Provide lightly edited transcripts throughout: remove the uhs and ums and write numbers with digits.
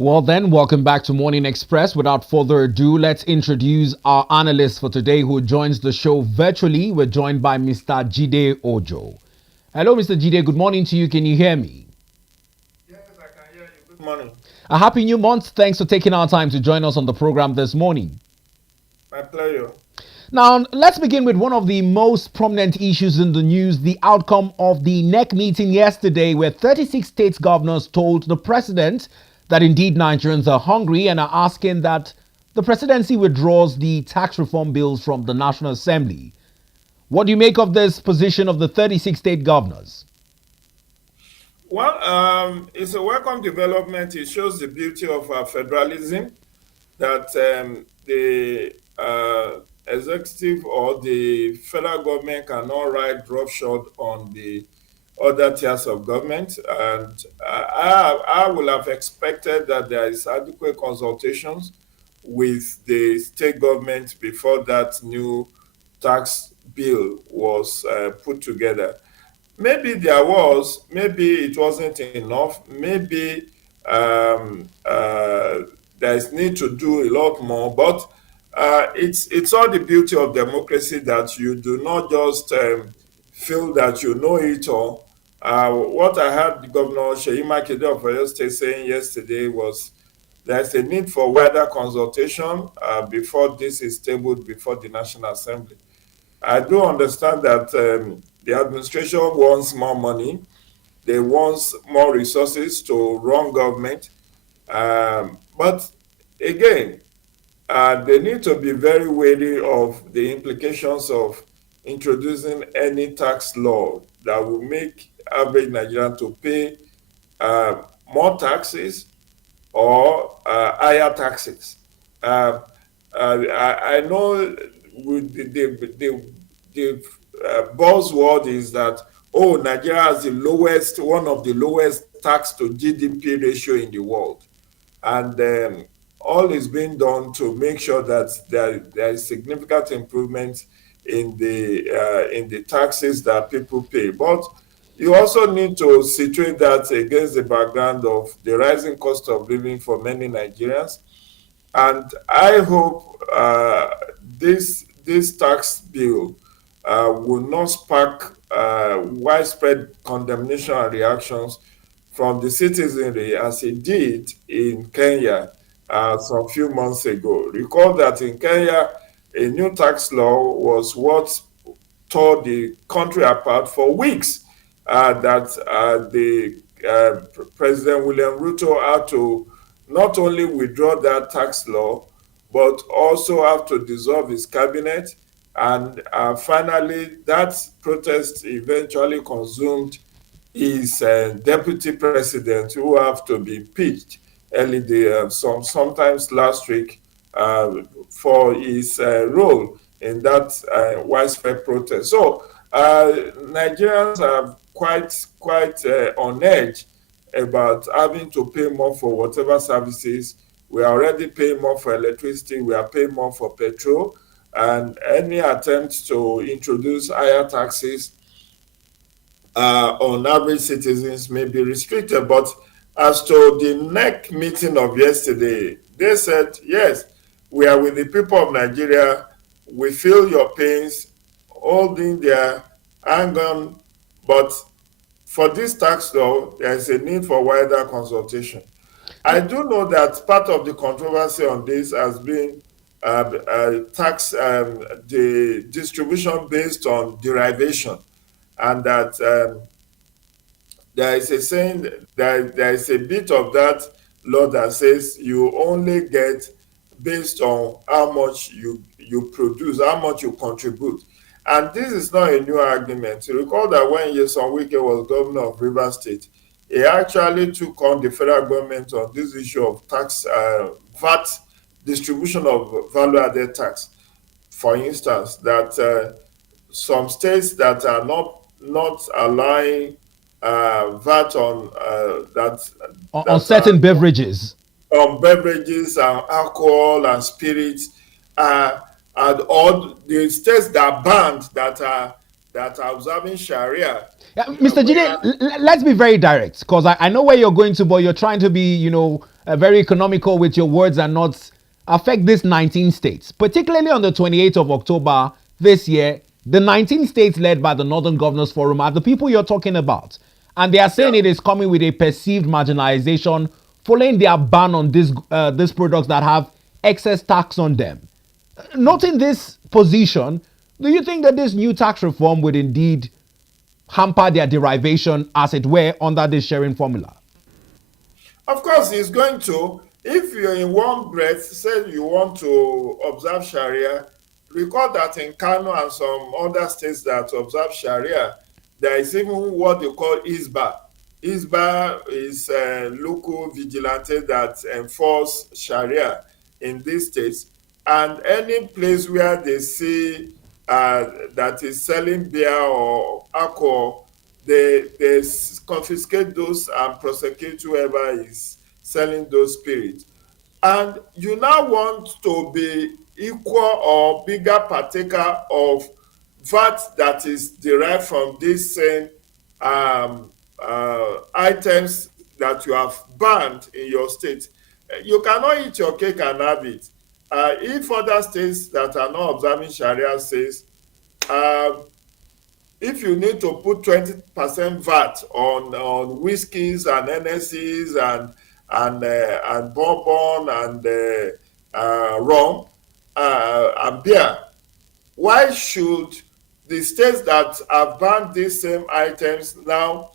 Well, then, welcome back to Morning Express. Without further ado, let's introduce our analyst for today who joins the show virtually. We're joined by Mr. Jide Ojo. Hello, Mr. Jide. Good morning to you. Can you hear me? Yes, I can hear you. Good morning. A happy new month. Thanks for taking our time to join us on the program this morning. My pleasure. Now, let's begin with one of the most prominent issues in the news, the outcome of the NEC meeting yesterday, where 36 states governors told the president that indeed Nigerians are hungry and are asking that the presidency withdraws the tax reform bills from the National Assembly. What do you make of this position of the 36 state governors? Well, it's a welcome development. It shows the beauty of federalism, that the executive or the federal government cannot ride roughshod on the other tiers of government. And I will have expected that there is adequate consultations with the state government before that new tax bill was put together. Maybe there was, maybe it wasn't enough, maybe there is need to do a lot more, but it's all the beauty of democracy that you do not just feel that you know it all. What I heard Governor Seyi Makinde of Oyo State saying yesterday was there's a need for wider consultation before this is tabled before the National Assembly. I do understand that the administration wants more money. They want more resources to run government. But again, they need to be very wary of the implications of introducing any tax law that will make average Nigerian to pay more taxes or higher taxes. I know the buzzword is that, oh, Nigeria has the lowest, one of the lowest tax to GDP ratio in the world. And all is being done to make sure that there is significant improvement in the taxes that people pay. But you also need to situate that against the background of the rising cost of living for many Nigerians. And I hope this tax bill will not spark widespread condemnation and reactions from the citizenry as it did in Kenya some few months ago. Recall that in Kenya, a new tax law was what tore the country apart for weeks. That the President William Ruto had to not only withdraw that tax law, but also have to dissolve his cabinet. And finally, that protest eventually consumed his deputy president, who have to be impeached early sometimes last week for his role in that widespread protest. So Nigerians are quite on edge about having to pay more for whatever services. We are already paying more for electricity, we are paying more for petrol, and any attempt to introduce higher taxes on average citizens may be restricted. But as to the NEC meeting of yesterday, they said, yes, we are with the people of Nigeria, we feel your pains, holding their hang on, but for this tax law, there is a need for wider consultation. I do know that part of the controversy on this has been tax, the distribution based on derivation, and that there is a saying that there is a bit of that law that says you only get based on how much you produce, how much you contribute. And this is not a new argument. You recall that when Nyesom Wike was governor of Rivers State, he actually took on the federal government on this issue of tax, VAT, distribution of value-added tax. For instance, that some states that are not allowing VAT on On certain beverages. on beverages and alcohol and spirits, and all the states that are banned, that are that are observing Sharia, Mr. where Jide, let's be very direct because I know where you're going to, but you're trying to be, very economical with your words and not affect these 19 states. Particularly on the 28th of October this year, the 19 states led by the Northern Governors Forum are the people you're talking about. And they are saying yeah, it is coming with a perceived marginalization following their ban on these products that have excess tax on them. Noting this position, do you think that this new tax reform would indeed hamper their derivation, as it were, under this sharing formula? of course, it's going to. If you're in one breath, say you want to observe Sharia, recall that in Kano and some other states that observe Sharia, there is even what they call ISBA. ISBA is a local vigilante that enforce Sharia in these states. And any place where they see that is selling beer or alcohol, they confiscate those and prosecute whoever is selling those spirits. And you now want to be equal or bigger partaker of VAT that is derived from these same items that you have banned in your state. You cannot eat your cake and have it. If other states that are not observing Sharia says, uh, if you need to put 20% VAT on whiskeys and NSCs and bourbon and rum and beer, why should the states that have banned these same items now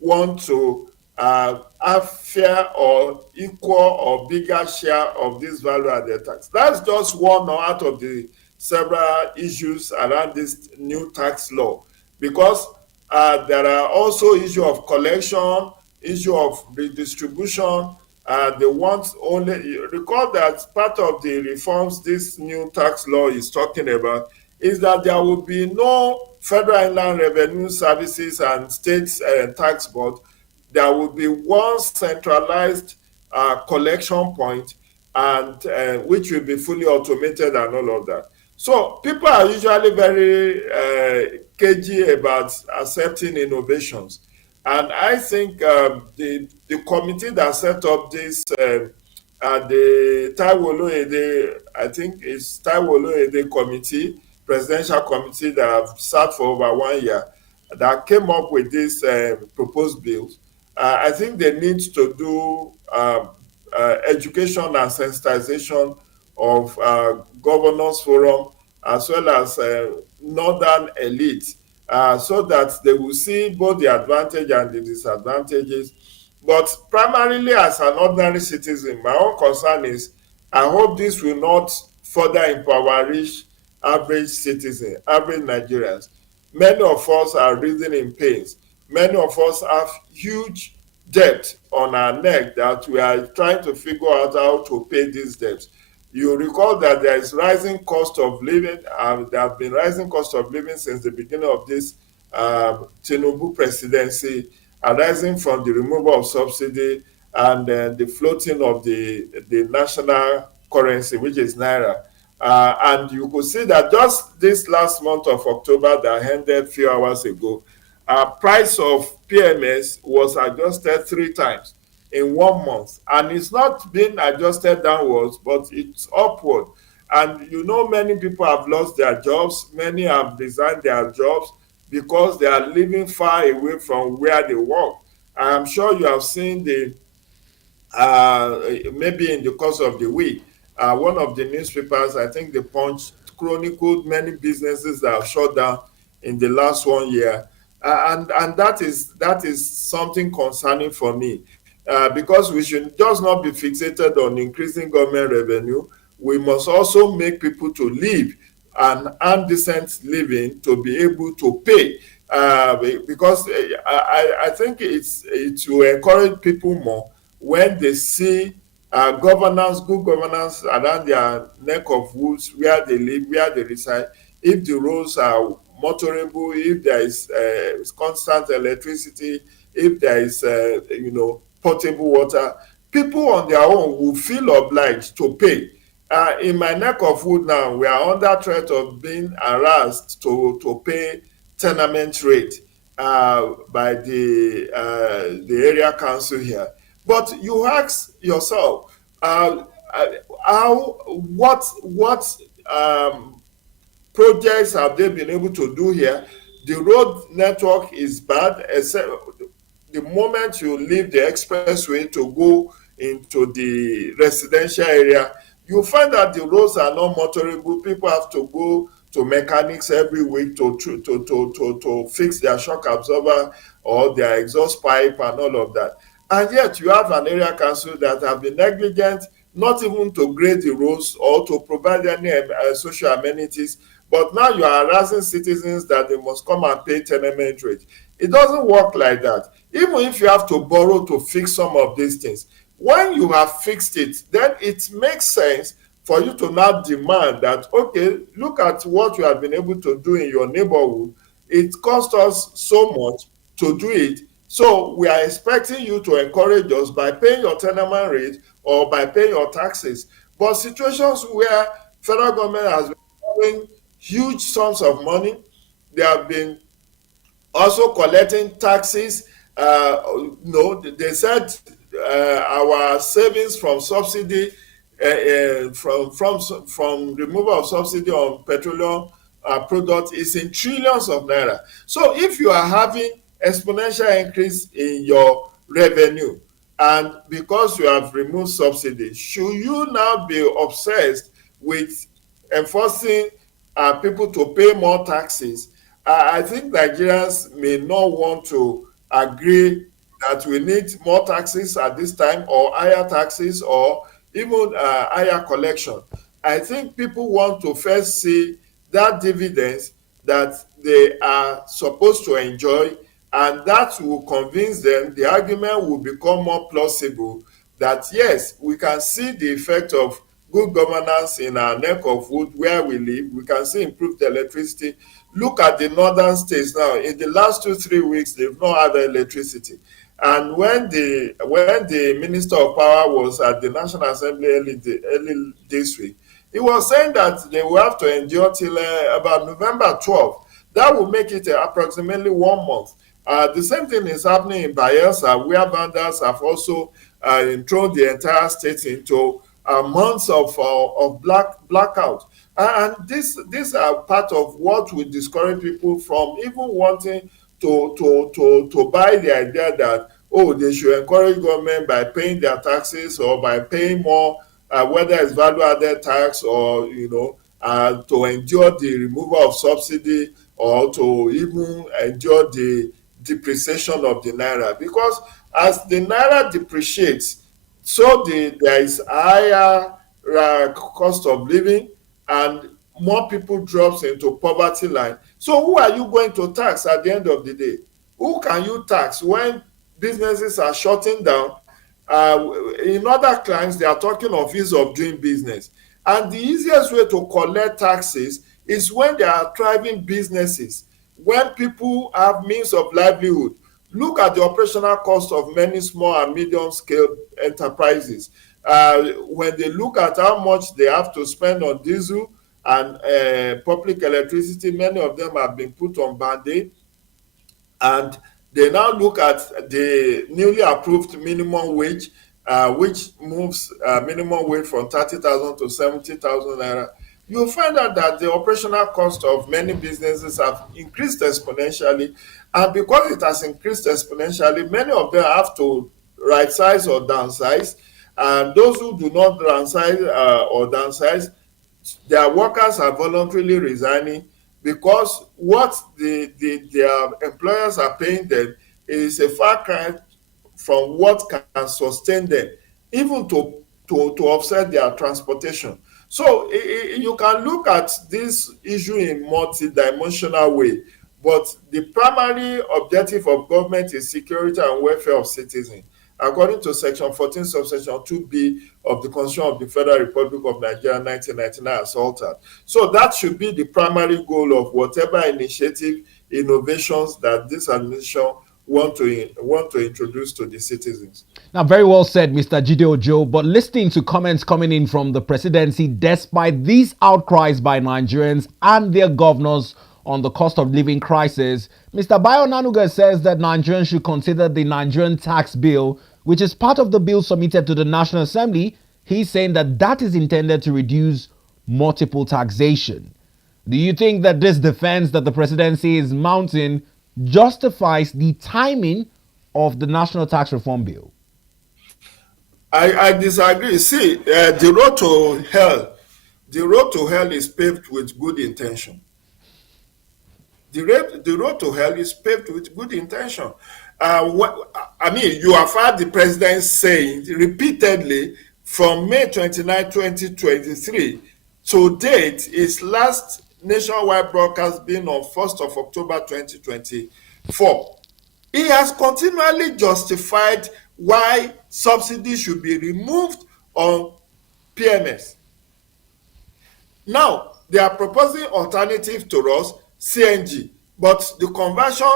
want to have fair or equal or bigger share of this value added tax? That's just one out of the several issues around this new tax law, because there are also issue of collection, issue of redistribution. They want only recall that part of the reforms this new tax law is talking about is that there will be no Federal Inland Revenue Services and state tax board. There will be one centralized collection point, and which will be fully automated and all of that. So people are usually very cagey about accepting innovations. And I think the committee that set up this, the Taiwo Oloyede, I think it's Taiwo Oloyede committee, presidential committee that have sat for over 1 year, that came up with this proposed bill. I think they need to do education and sensitization of governors forum as well as northern elite, so that they will see both the advantage and the disadvantages. But primarily as an ordinary citizen, my own concern is I hope this will not further impoverish average citizen, average Nigerians. Many of us are breathing in pains. Many of us have huge debt on our neck that we are trying to figure out how to pay these debts. You recall that there is rising cost of living, and there have been rising cost of living since the beginning of this Tinubu presidency, arising from the removal of subsidy and the floating of the national currency, which is naira. And you could see that just this last month of October that ended a few hours ago, price of PMS was adjusted 3 times in 1 month, and it's not been adjusted downwards, but it's upward. And many people have lost their jobs, many have resigned their jobs because they are living far away from where they work. I'm sure you have seen maybe in the course of the week, one of the newspapers, I think the Punch, chronicled many businesses that have shut down in the last 1 year. And that is something concerning for me, because we should just not be fixated on increasing government revenue. We must also make people to live an undecent living to be able to pay, because I think it will encourage people more when they see good governance around their neck of woods, where they live, where they reside. If the roads are motorable, if there is constant electricity, if there is potable water, people on their own will feel obliged to pay. In my neck of wood now, we are under threat of being harassed to pay tenement rate by the area council here. But you ask yourself, how what projects have they been able to do here? The road network is bad, except the moment you leave the expressway to go into the residential area, you find that the roads are not motorable. People have to go to mechanics every week to fix their shock absorber or their exhaust pipe and all of that. And yet you have an area council that have been negligent, not even to grade the roads or to provide any social amenities. But now you are harassing citizens that they must come and pay tenement rate. It doesn't work like that. Even if you have to borrow to fix some of these things, when you have fixed it, then it makes sense for you to now demand that, okay, look at what you have been able to do in your neighborhood. It cost us so much to do it. So we are expecting you to encourage us by paying your tenement rate or by paying your taxes. But situations where federal government has been borrowing huge sums of money, they have been also collecting taxes. No, they said our savings from subsidy, from removal of subsidy on petroleum product is in trillions of naira. So if you are having exponential increase in your revenue, and because you have removed subsidy, should you now be obsessed with enforcing people to pay more taxes? I think Nigerians may not want to agree that we need more taxes at this time, or higher taxes, or even higher collection. I think people want to first see that dividends that they are supposed to enjoy, and that will convince them. The argument will become more plausible that yes, we can see the effect of good governance in our neck of wood where we live. We can see improved electricity. Look at the northern states now. In the last 2 3 weeks, they've not had electricity. And when the Minister of Power was at the National Assembly early this week, he was saying that they will have to endure till about November 12th. That will make it approximately 1 month. The same thing is happening in Bayelsa, where vandals have also thrown the entire state into months of blackout. And these are part of what will discourage people from even wanting to buy the idea that, oh, they should encourage government by paying their taxes or by paying more, whether it's value added tax, or to endure the removal of subsidy, or to even endure the depreciation of the naira. Because as the naira depreciates, so there is higher cost of living, and more people drops into poverty line. So who are you going to tax at the end of the day? Who can you tax when businesses are shutting down? In other climes, they are talking of ease of doing business. And the easiest way to collect taxes is when there are thriving businesses, when people have means of livelihood. Look at the operational cost of many small and medium scale enterprises. When they look at how much they have to spend on diesel and public electricity, many of them have been put on band-aid, and they now look at the newly approved minimum wage, which moves minimum wage from 30,000 to 70,000 naira. You'll find out that the operational cost of many businesses have increased exponentially, and because it has increased exponentially, many of them have to right size or downsize. And those who do not downsize or downsize, their workers are voluntarily resigning, because what their employers are paying them is a far cry from what can sustain them, even to offset their transportation. So you can look at this issue in multi-dimensional way, but the primary objective of government is security and welfare of citizens, according to Section 14, subsection 2B of the Constitution of the Federal Republic of Nigeria 1999 as altered. So that should be the primary goal of whatever initiative, innovations that this administration want to introduce to the citizens. Now, very well said, Mr. Jide Ojo. But listening to comments coming in from the presidency, despite these outcries by Nigerians and their governors on the cost of living crisis. Mr. Bayo Nanuga says that Nigerians should consider the Nigerian tax bill, which is part of the bill submitted to the National Assembly. He's saying that that is intended to reduce multiple taxation. Do you think that this defense that the presidency is mounting justifies the timing of the national tax reform bill? I disagree. See, the road to hell is paved with good intention. The road to hell is paved with good intention. You have heard the president saying repeatedly from May 29, 2023 to date, his last nationwide broadcast being on 1st of October 2024. He has continually justified why subsidies should be removed on PMS. Now, they are proposing alternative to us, CNG, but the conversion,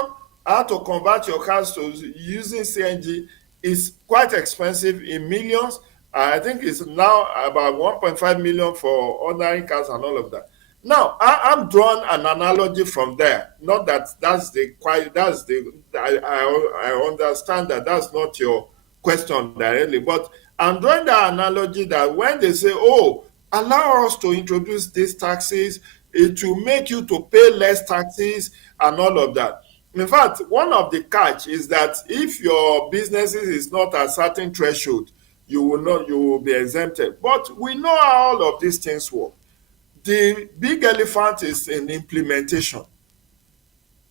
how to convert your cars to using CNG is quite expensive in millions. I think it's now about 1.5 million for ordinary cars and all of that. Now, I'm drawing an analogy from there. Not that I understand that that's not your question directly, but I'm drawing the analogy that when they say, oh, allow us to introduce these taxes, it will make you to pay less taxes and all of that. In fact, one of the catch is that if your businesses is not a certain threshold, you will be exempted. But we know how all of these things work. The big elephant is in implementation.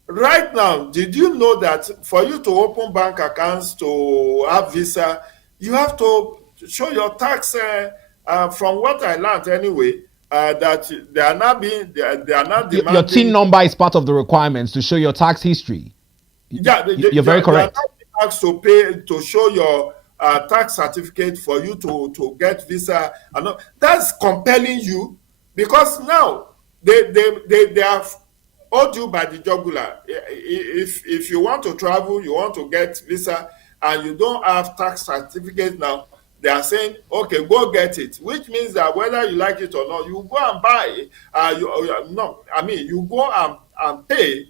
Right now, did you know that for you to open bank accounts, to have visa, you have to show your tax? From what I learned anyway, that they are not demanding. Your TIN number is part of the requirements to show your tax history. Yeah, you're very correct. You are not asked to pay to show your tax certificate for you to get visa. And that's compelling you, because now they have hold you by the jugular. If you want to travel, you want to get visa, and you don't have tax certificate now, they are saying, okay, go get it, which means that whether you like it or not, you go and buy. You go and pay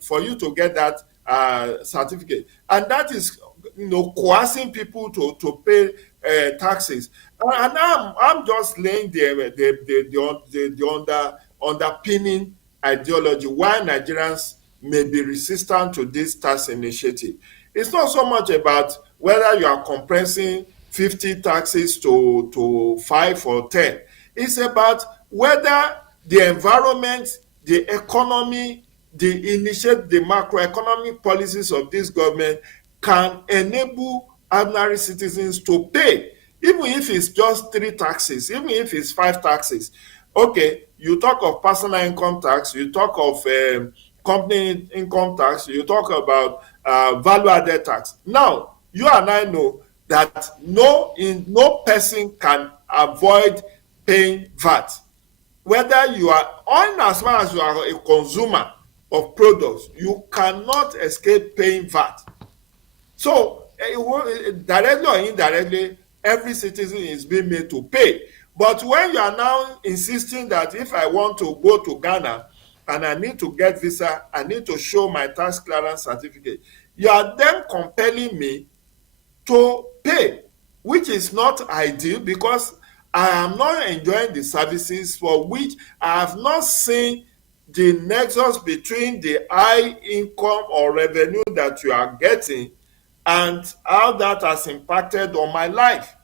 for you to get that certificate, and that is, coercing people to pay taxes. And I'm just laying the underpinning ideology why Nigerians may be resistant to this tax initiative. It's not so much about whether you are compressing 50 taxes to 5 or 10. It's about whether the environment, the economy, the macroeconomic policies of this government can enable ordinary citizens to pay, even if it's just 3 taxes, even if it's 5 taxes. Okay, you talk of personal income tax, you talk of company income tax, you talk about value-added tax. Now, you and I know that no person can avoid paying VAT. Whether you are as far as you are a consumer of products, you cannot escape paying VAT. So, directly or indirectly, every citizen is being made to pay. But when you are now insisting that if I want to go to Ghana and I need to get visa, I need to show my tax clearance certificate, you are then compelling me to pay, which is not ideal, because I am not enjoying the services for which I have not seen the nexus between the high income or revenue that you are getting and how that has impacted on my life.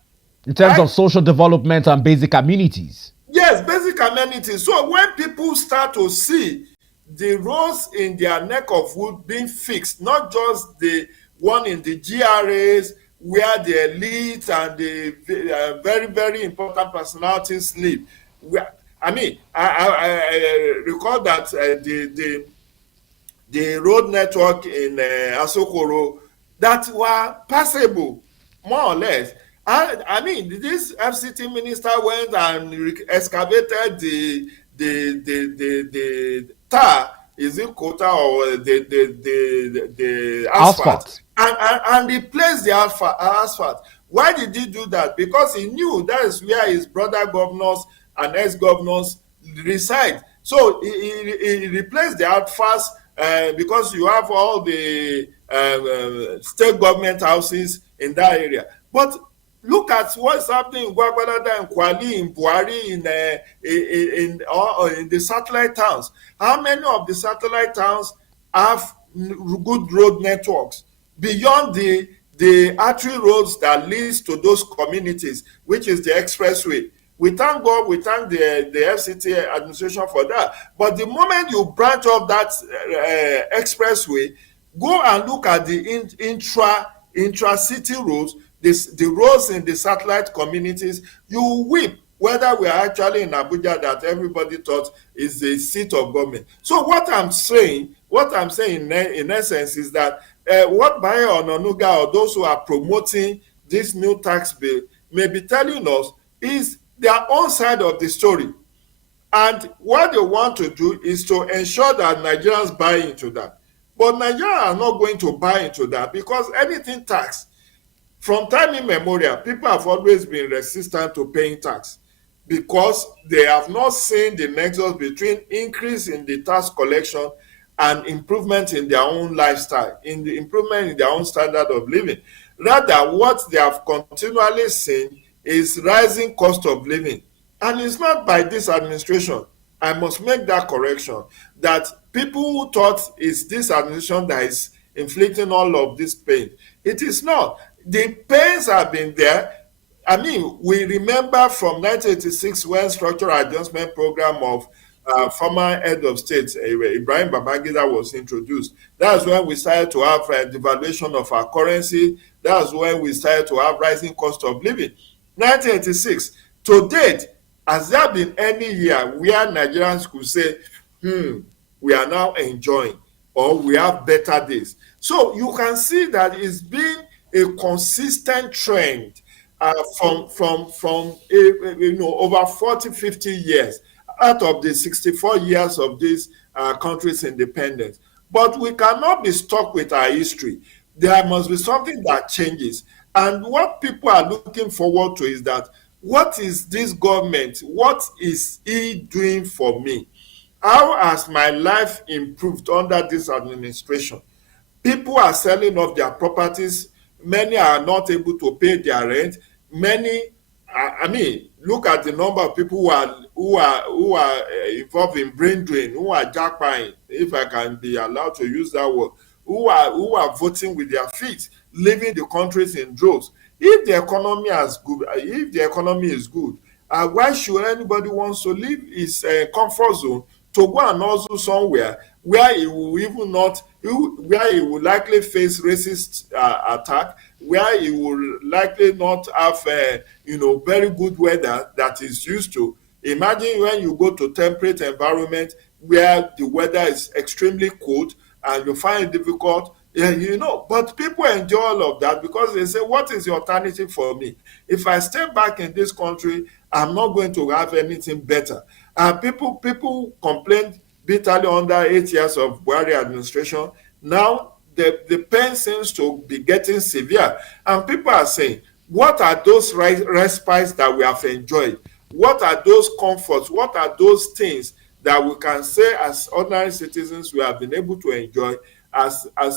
In terms of social development and basic amenities. Yes, basic amenities. So when people start to see the roads in their neck of wood being fixed, not just the one in the GRAs where the elite and the very, very important personalities live. I recall that the road network in Asokoro that were passable, more or less. This FCT minister went and excavated the tar, is it quota or the asphalt. And replaced the asphalt. Why did he do that? Because he knew that is where his brother governors and ex-governors reside. So he replaced the outfast because you have all the state government houses in that area. But look at what's happening in Gwagwalada and Kwali, in Buhari, in the satellite towns. How many of the satellite towns have good road networks beyond the artery roads that leads to those communities, which is the expressway? We thank God, we thank the FCT administration for that. But the moment you branch off that expressway, go and look at the intra-city roads, the roads in the satellite communities. You weep whether we are actually in Abuja that everybody thought is the seat of government. So what I'm saying in essence is that what Bayo Ononuga or those who are promoting this new tax bill may be telling us is their own side of the story. And what they want to do is to ensure that Nigerians buy into that. But Nigerians are not going to buy into that, because anything tax, from time immemorial, people have always been resistant to paying tax because they have not seen the nexus between increase in the tax collection and improvement in their own lifestyle, in the improvement in their own standard of living. Rather, what they have continually seen is rising cost of living. And it's not by this administration. I must make that correction, that people who thought it's this administration that is inflicting all of this pain. It is not. The pains have been there. I mean, we remember from 1986 when structural adjustment program of former head of state Ibrahim Babangida was introduced. That's when we started to have devaluation of our currency. That's when we started to have rising cost of living. 1986 to date, has there been any year where Nigerians could say, we are now enjoying, or we have better days? So you can see that it's been a consistent trend from over 40-50 years out of the 64 years of this country's independence. But we cannot be stuck with our history. There must be something that changes. And what people are looking forward to is that, what is this government? What is he doing for me? How has my life improved under this administration? People are selling off their properties. Many are not able to pay their rent. Many, I mean, look at the number of people who are involved in brain drain, who are jackpying, if I can be allowed to use that word, who are voting with their feet, leaving the countries in droves. If the economy is good, why should anybody wants to leave his comfort zone to go and hustle somewhere where he will even not, where he will likely face racist attack, where he will likely not have very good weather that is used to? Imagine when you go to temperate environment where the weather is extremely cold and you find it difficult. But people enjoy all of that because they say, what is the alternative for me? If I stay back in this country, I'm not going to have anything better. And people complained bitterly under 8 years of Buhari administration. Now the pain seems to be getting severe, and people are saying, what are those respites that we have enjoyed? What are those comforts? What are those things that we can say as ordinary citizens we have been able to enjoy as a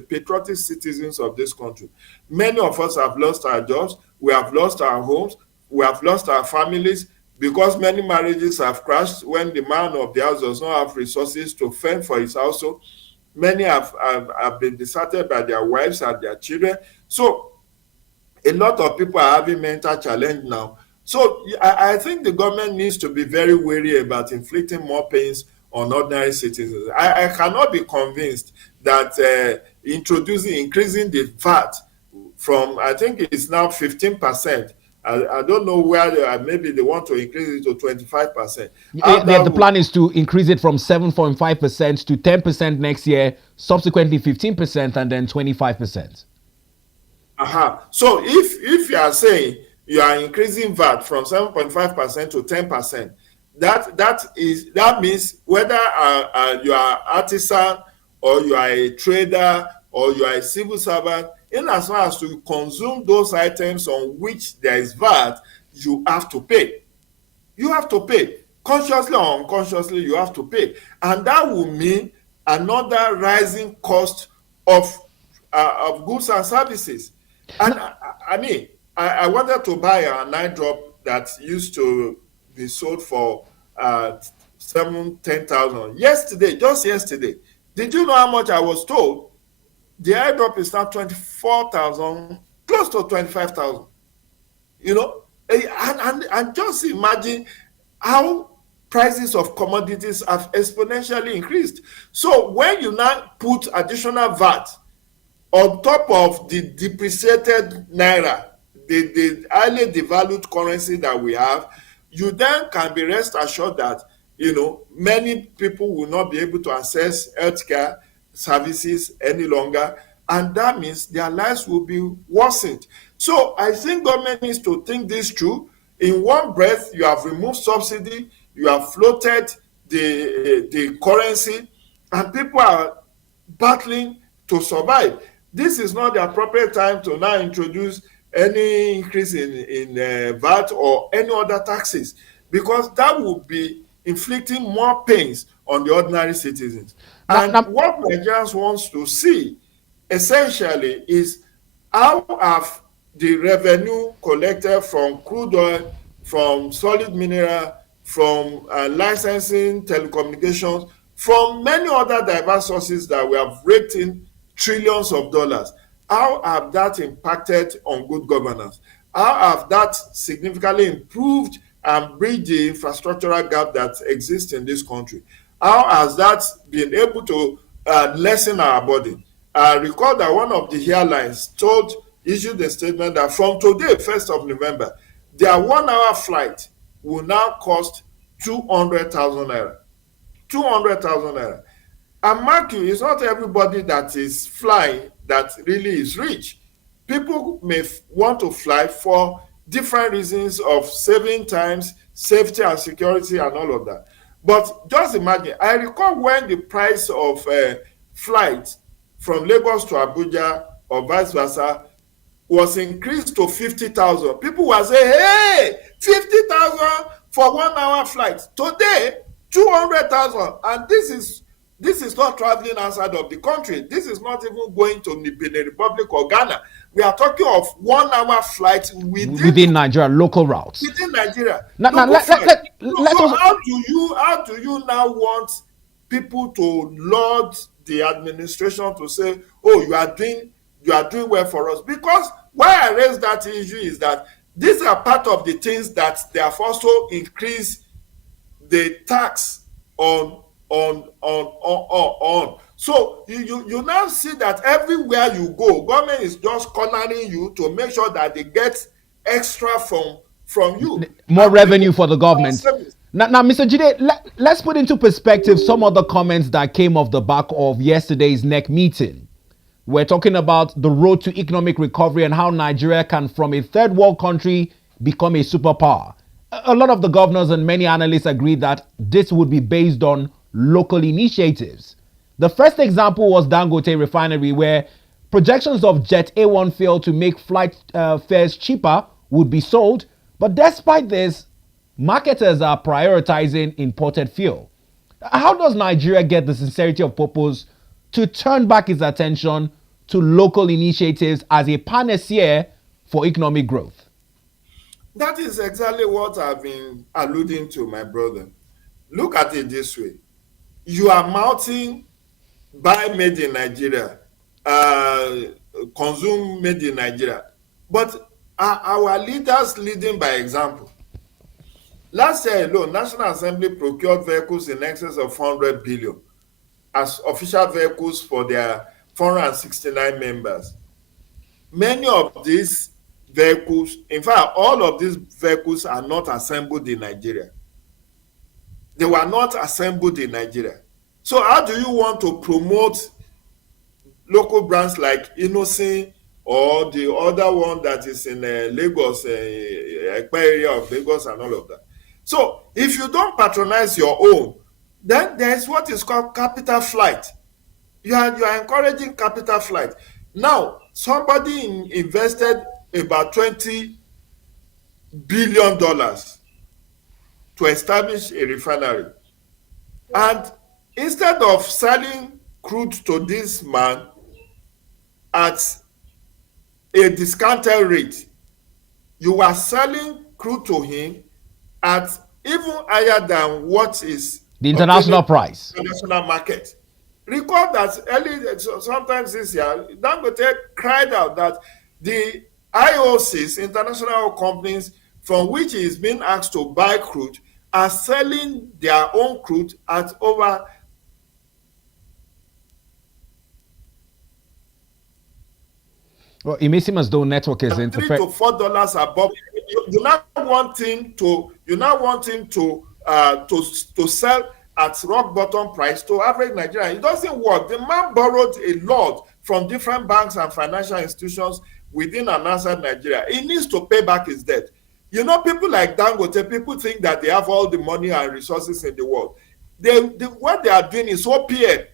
patriotic citizens of this country? Many of us have lost our jobs, we have lost our homes, we have lost our families, because many marriages have crashed when the man of the house does not have resources to fend for his household. Many have been deserted by their wives and their children. So a lot of people are having mental challenge now. So I think the government needs to be very wary about inflicting more pains on ordinary citizens. I cannot be convinced that increasing the VAT from, I think it's now 15%. I don't know where maybe they want to increase it to 25%. The plan is to increase it from 7.5% to 10% next year, subsequently 15%, and then 25%. So if you are saying you are increasing VAT from 7.5% to 10%, that means whether you are artisan, or you are a trader, or you are a civil servant, in as far as to consume those items on which there is VAT, you have to pay. You have to pay. consciously or unconsciously, you have to pay. And that will mean another rising cost of goods and services. And Now, I mean, I wanted to buy an eye drop that used to be sold for 10,000 yesterday, just yesterday. Did you know how much I was told? The eye drop is now 24,000, close to 25,000. You know, and just imagine how prices of commodities have exponentially increased. So when you now put additional VAT on top of the depreciated naira, the highly devalued currency that we have, you then can be rest assured that many people will not be able to access healthcare services any longer, and that means their lives will be worsened. So I think government needs to think this through. In one breath, you have removed subsidy, you have floated the currency, and people are battling to survive. This is not the appropriate time to now introduce any increase in VAT or any other taxes, because that would be inflicting more pains on the ordinary citizens. now, And now, what Nigerians wants to see essentially is how have the revenue collected from crude oil, from solid mineral, from licensing, telecommunications, from many other diverse sources that we have raked in trillions of dollars. How have that impacted on good governance? How have that significantly improved and bridged the infrastructural gap that exists in this country? How has that been able to lessen our burden? I recall that one of the airlines issued a statement that from today, 1st of November, their 1 hour flight will now cost 200,000 naira. 200,000 naira. And mark you, it's not everybody that is flying that really is rich. People may want to fly for different reasons of saving times, safety and security and all of that. But just imagine, I recall when the price of flight from Lagos to Abuja or vice versa was increased to 50,000. People were saying, hey, 50,000 for 1 hour flight. Today, 200,000. And this is not traveling outside of the country. This is not even going to Benin Republic or Ghana. We are talking of 1 hour flight within Nigeria, local routes. within Nigeria. Now, Local flight. let So us. how do you now want people to laud the administration to say, oh, you are doing well for us? Because why I raise that issue is that these are part of the things that they have also increased the tax on. So you now see that everywhere you go, government is just cornering you to make sure that they get extra from you. More And revenue people for the want government. service. Now, Mr. Jide, let's put into perspective some of the comments that came off the back of yesterday's NEC meeting. We're talking about the road to economic recovery and how Nigeria can, from a third world country, become a superpower. A lot of the governors and many analysts agree that this would be based on local initiatives. The first example was Dangote Refinery, where projections of Jet A1 fuel to make flight fares cheaper would be sold. But despite this, marketers are prioritizing imported fuel. How does Nigeria get the sincerity of purpose to turn back its attention to local initiatives as a panacea for economic growth? That is exactly what I've been alluding to, my brother. Look at it this way. You are mounting buy made in Nigeria, uh, consume made in Nigeria. But are our leaders leading by example? Last year alone, National Assembly procured vehicles in excess of 100 billion as official vehicles for their 469 members. Many of these vehicles, in fact, all of these vehicles are not assembled in Nigeria. They were not assembled in Nigeria. So how do you want to promote local brands like Innocent or the other one that is in Lagos, Ekpe area of Lagos and all of that? So if you don't patronize your own, then there is what is called capital flight. You are encouraging capital flight. Now, somebody invested about $20 billion to establish a refinery. And instead of selling crude to this man at a discounted rate, you are selling crude to him at even higher than what is The international obtainable price. in the international market. Recall that sometimes this year, Dangote cried out that the IOCs, international companies from which he is being asked to buy crude, are selling their own crude at over Well, it may seem as though network is $3 to interfering. $4 above. You now want him to sell at rock bottom price to average Nigerian. It doesn't work. The man borrowed a lot from different banks and financial institutions within and outside Nigeria. He needs to pay back his debt. You know, people like Dangote, people think that they have all the money and resources in the world. What they are doing is OPM,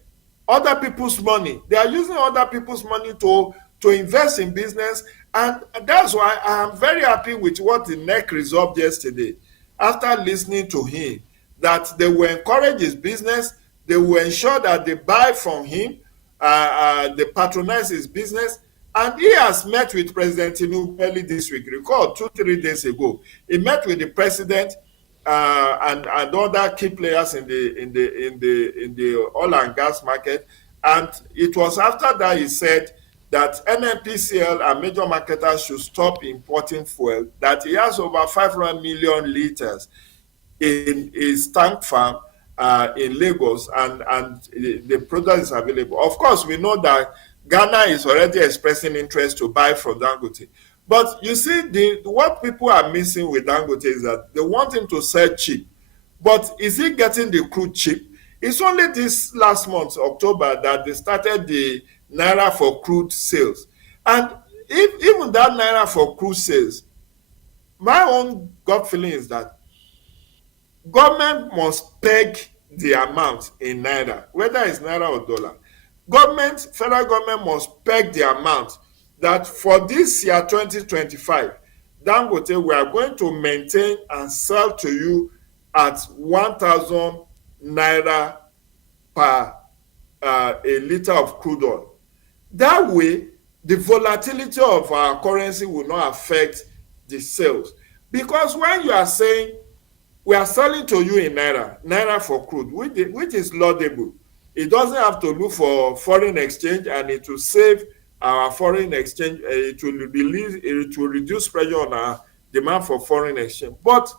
other people's money. They are using other people's money to invest in business. And that's why I am very happy with what the NEC resolved yesterday after listening to him, that they will encourage his business, they will ensure that they buy from him, they patronize his business. And he has met with President Tinubu early this week. Recall 2-3 days ago, he met with the president and other key players in the oil and gas market. And it was after that he said that NNPCL and major marketers should stop importing fuel, that he has over 500 million liters in his tank farm in Lagos, and the product is available. Of course, we know that Ghana is already expressing interest to buy from Dangote. But you see, what people are missing with Dangote is that they want him to sell cheap. But is he getting the crude cheap? It's only this last month, October, that they started the Naira for crude sales. And even that Naira for crude sales, my own gut feeling is that government must peg the amount in Naira, whether it's Naira or dollar. Federal government must peg the amount that for this year 2025, Dangote, we are going to maintain and sell to you at 1,000 naira per a liter of crude oil. That way, the volatility of our currency will not affect the sales. Because when you are saying we are selling to you in naira for crude, which is laudable, it doesn't have to look for foreign exchange, and it will save our foreign exchange. It will reduce pressure on our demand for foreign exchange. But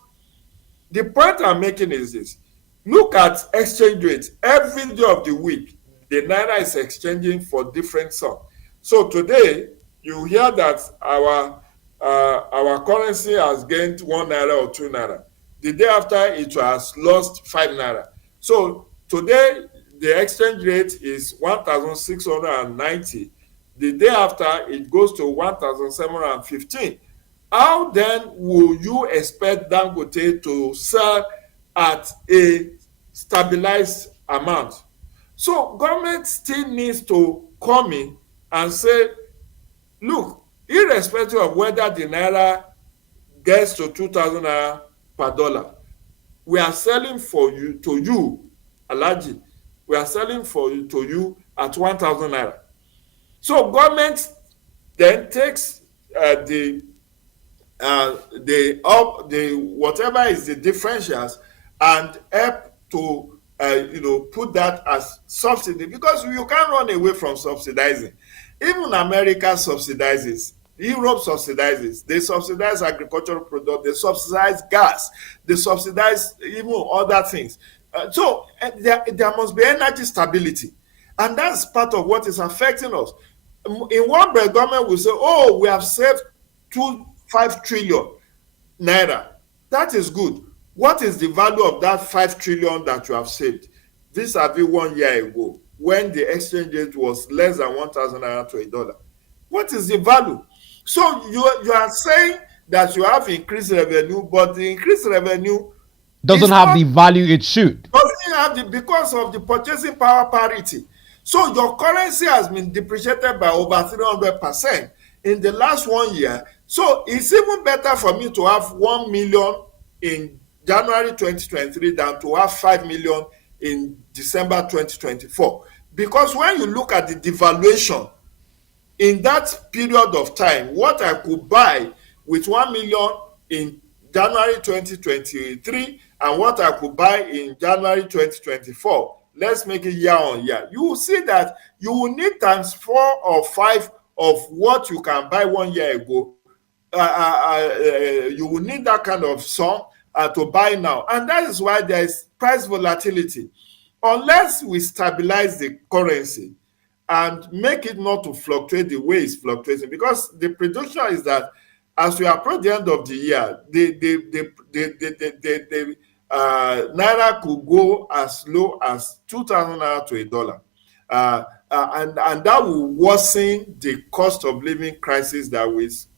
the point I'm making is this: look at exchange rates every day of the week. The naira is exchanging for different sum. So today you hear that our currency has gained 1 naira or 2 naira. The day after, it has lost 5 naira. So today the exchange rate is 1,690. The day after, it goes to 1,715. How then will you expect Dangote to sell at a stabilized amount? So government still needs to come in and say, look, irrespective of whether the naira gets to 2,000 naira per dollar, we are selling for you to you, Alhaji, we are selling to you at 1,000 naira. So government then takes the whatever is the differentials and help to put that as subsidy, because you can't run away from subsidizing. Even America subsidizes, Europe subsidizes, they subsidize agricultural products, they subsidize gas, they subsidize even other things. There must be energy stability, and that's part of what is affecting us. In one breath, government will say, oh, we have saved 5 trillion naira. That is good. What is the value of that 5 trillion that you have saved? Vis-a-vis 1 year ago, when the exchange rate was less than 1,000 naira to a dollar. What is the value? So you are saying that you have increased revenue, but the increased revenue Doesn't have the value it should. Doesn't have because of the purchasing power parity. So your currency has been depreciated by over 300% in the last 1 year. So it's even better for me to have 1 million in January 2023 than to have 5 million in December 2024. Because when you look at the devaluation in that period of time, what I could buy with 1 million in January 2023 and what I could buy in January 2024, let's make it year on year, you will see that you will need times 4 or 5 of what you can buy 1 year ago. You will need that kind of sum to buy now. And that is why there is price volatility. Unless we stabilize the currency and make it not to fluctuate the way it's fluctuating, because the prediction is that as we approach the end of the year, the naira could go as low as 2,000 naira to a dollar. And that will worsen the cost of living crisis that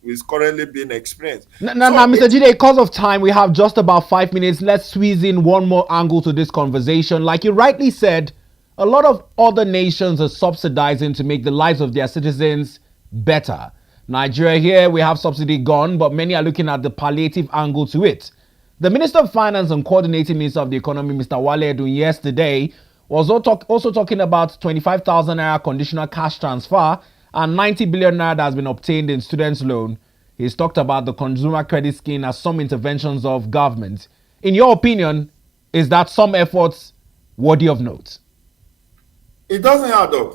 is currently being experienced. Now, Mr. Jide, because of time, we have just about 5 minutes. Let's squeeze in one more angle to this conversation. Like you rightly said, a lot of other nations are subsidizing to make the lives of their citizens better. Nigeria here, we have subsidy gone, but many are looking at the palliative angle to it. The Minister of Finance and Coordinating Minister of the Economy, Mr. Wale Edun, yesterday was also talking about 25,000 naira conditional cash transfer and 90 billion naira that has been obtained in students' loan. He's talked about the consumer credit scheme as some interventions of government. In your opinion, is that some efforts worthy of note? It doesn't add up.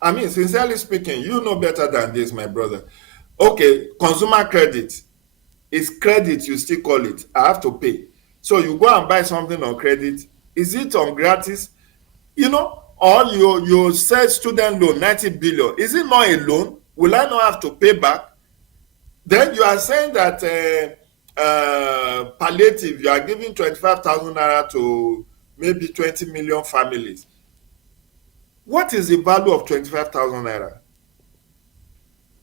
I mean, sincerely speaking, you know better than this, my brother. Okay, consumer credit is credit, you still call it. I have to pay. So you go and buy something on credit. Is it on gratis? Or you say student loan 90 billion. Is it not a loan? Will I not have to pay back? Then you are saying that palliative, you are giving 25,000 naira to maybe 20 million families. What is the value of 25,000 naira?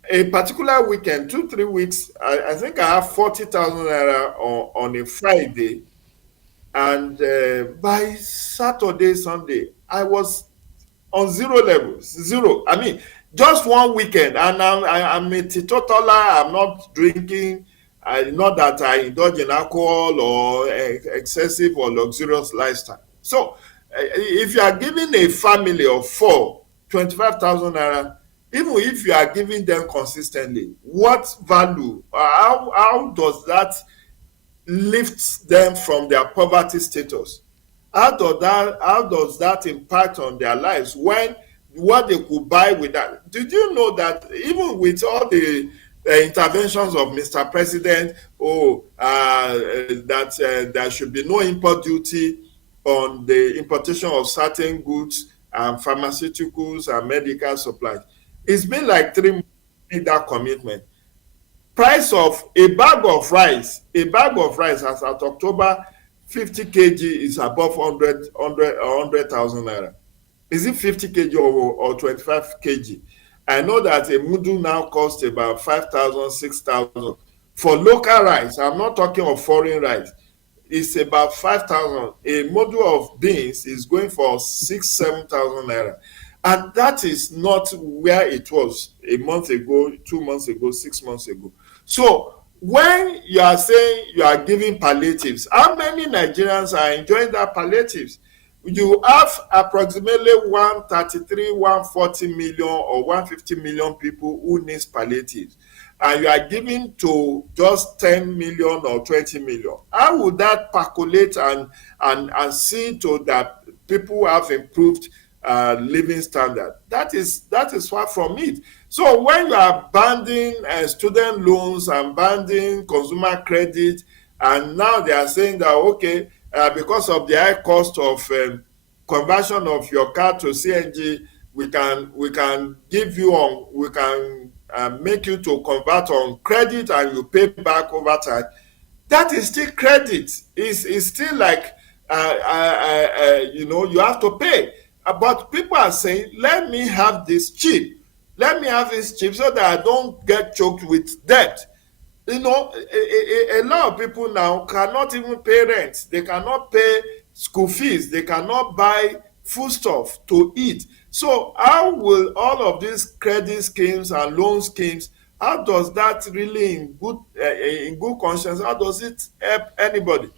A particular weekend, 2-3 weeks, I think I have 40,000 naira on a Friday, and by Saturday, Sunday, I was on zero levels. Zero. I mean, just one weekend, and I'm a teetotaler. I'm not drinking. Not that I indulge in alcohol or excessive or luxurious lifestyle. So, if you are giving a family of 4 25,000 naira, even if you are giving them consistently, what value? How does that lift them from their poverty status? How does that impact on their lives when what they could buy with that? Did you know that even with all the interventions of Mr. President, that there should be no import duty on the importation of certain goods and pharmaceuticals and medical supplies? It's been like 3 months to make that commitment. Price of a bag of rice as at October, 50 kg is above 100,000 naira. Is it 50 kg or 25 kg? I know that a mudu now costs about 5,000, 6,000 for local rice. I'm not talking of foreign rice. It's about 5,000. A mudu of beans is going for 6,000-7,000 naira, and that is not where it was a month ago, 2 months ago, 6 months ago. So when you are saying you are giving palliatives, how many Nigerians are enjoying that palliatives? You have approximately 133, 140 million or 150 million people who need palliatives, and you are giving to just 10 million or 20 million. How would that percolate and see to that people have improved living standard? That is far from it. So when you are banning student loans and banning consumer credit, and now they are saying that okay, because of the high cost of conversion of your car to CNG, we can give you on we can make you to convert on credit and you pay back over time. That is still credit. It's still like you have to pay. But people are saying, let me have this cheap. Let me have this cheap so that I don't get choked with debt. A lot of people now cannot even pay rent. They cannot pay school fees. They cannot buy foodstuff to eat. So how will all of these credit schemes and loan schemes, how does that really in good conscience, how does it help anybody?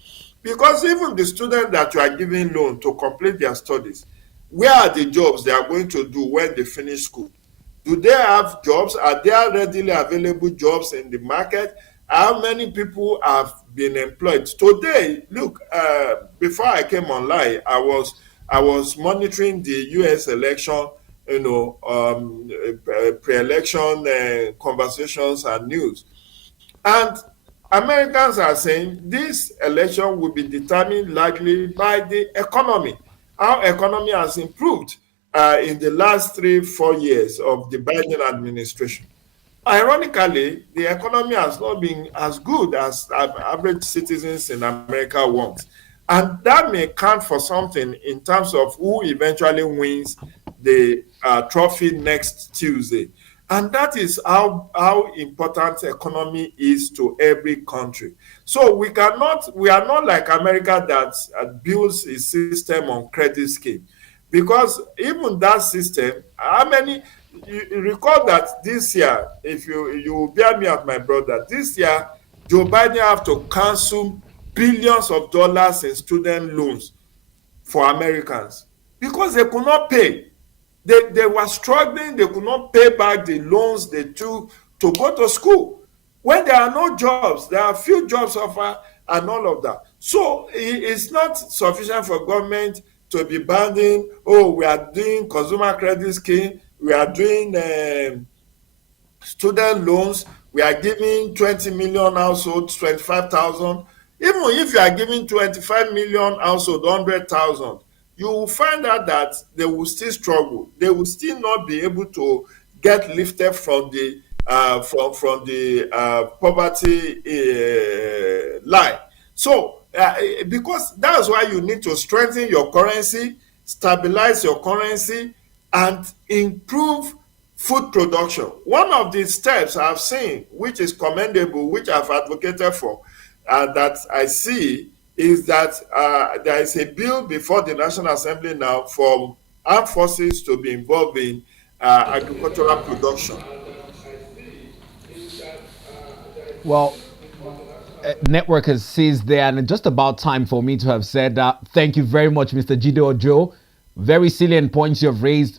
Because even the students that you are giving loan to complete their studies, where are the jobs they are going to do when they finish school? Do they have jobs? Are there readily available jobs in the market? How many people have been employed? Today, look, before I came online, I was monitoring the U.S. election, pre-election conversations and news. And Americans are saying this election will be determined largely by the economy. How economy has improved in the last 3 4 years of the Biden administration. Ironically, the economy has not been as good as average citizens in America want. And that may count for something in terms of who eventually wins the trophy next Tuesday. And that is how important economy is to every country. So we are not like America that builds a system on credit scheme. Because even that system, how many, you recall that this year, if you will bear me out, my brother, this year Joe Biden have to cancel billions of dollars in student loans for Americans because they could not pay. They were struggling, they could not pay back the loans they took to go to school. When there are no jobs, there are few jobs offer and all of that. So it's not sufficient for government to be banding, oh, we are doing consumer credit scheme, we are doing student loans, we are giving 20 million households 25,000. Even if you are giving 25 million households 100,000, you will find out that they will still struggle. They will still not be able to get lifted from the poverty line. So because that's why you need to strengthen your currency, stabilize your currency, and improve food production. One of the steps I've seen, which is commendable, which I've advocated for, that I see, is that there is a bill before the National Assembly now for armed forces to be involved in agricultural production. Well, network has ceased there, and just about time for me to have said that. Thank you very much, Mr. Jide Ojo. Very salient points you have raised.